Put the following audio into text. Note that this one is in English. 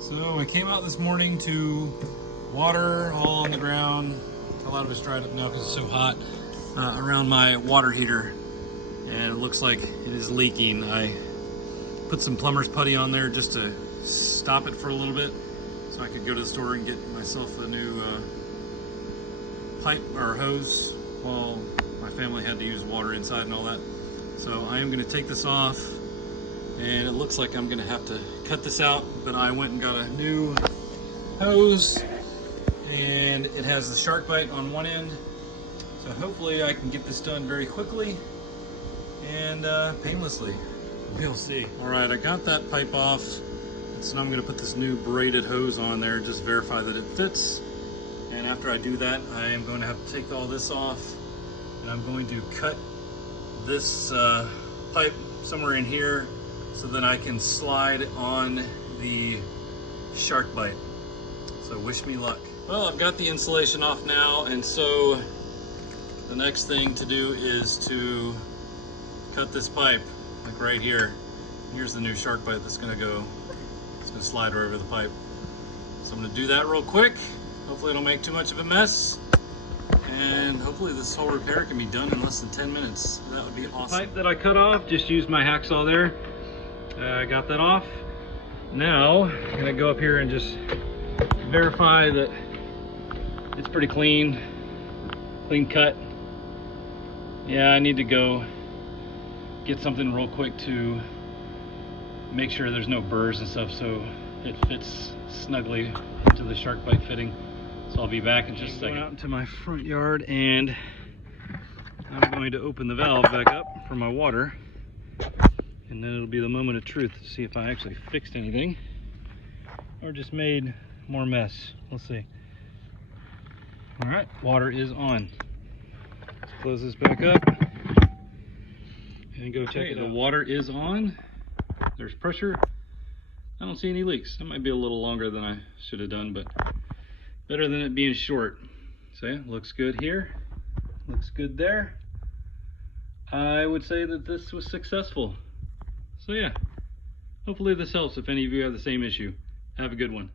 So I came out this morning to water all on the ground. A lot of it's dried up now because it's so hot around my water heater, and it looks like it is leaking. I put some plumber's putty on there just to stop it for a little bit so I could go to the store and get myself a new pipe or hose while my family had to use water inside and all that. So I am going to take this off, and it looks like I'm going to have to cut this out, but I went and got a new hose, and it has the shark bite on one end, so hopefully I can get this done very quickly and painlessly. We'll see. All right, I got that pipe off, so now I'm going to put this new braided hose on there, just verify that it fits. And after I do that, I am going to have to take all this off, and I'm going to cut this pipe somewhere in here so that I can slide on the shark bite. So wish me luck. Well, I've got the insulation off now, and so the next thing to do is to cut this pipe, like right here. Here's the new shark bite that's gonna go, it's gonna slide right over the pipe. So I'm gonna do that real quick. Hopefully it'll make too much of a mess, and hopefully this whole repair can be done in less than 10 minutes. That would be awesome. The pipe that I cut off, just used my hacksaw there. I got that off. Now I'm gonna go up here and just verify that it's pretty clean cut. Yeah, I need to go get something real quick to make sure there's no burrs and stuff so it fits snugly into the shark bite fitting. So I'll be back in just a second. Going out into my front yard, and I'm going to open the valve back up for my water, and then it'll be the moment of truth to see if I actually fixed anything or just made more mess. We'll see. All right, water is on. Let's close this back up and go check it out. The water is on. There's pressure. I don't see any leaks. That might be a little longer than I should have done, but better than it being short. So yeah, looks good here. Looks good there. I would say that this was successful. So yeah, hopefully this helps if any of you have the same issue. Have a good one.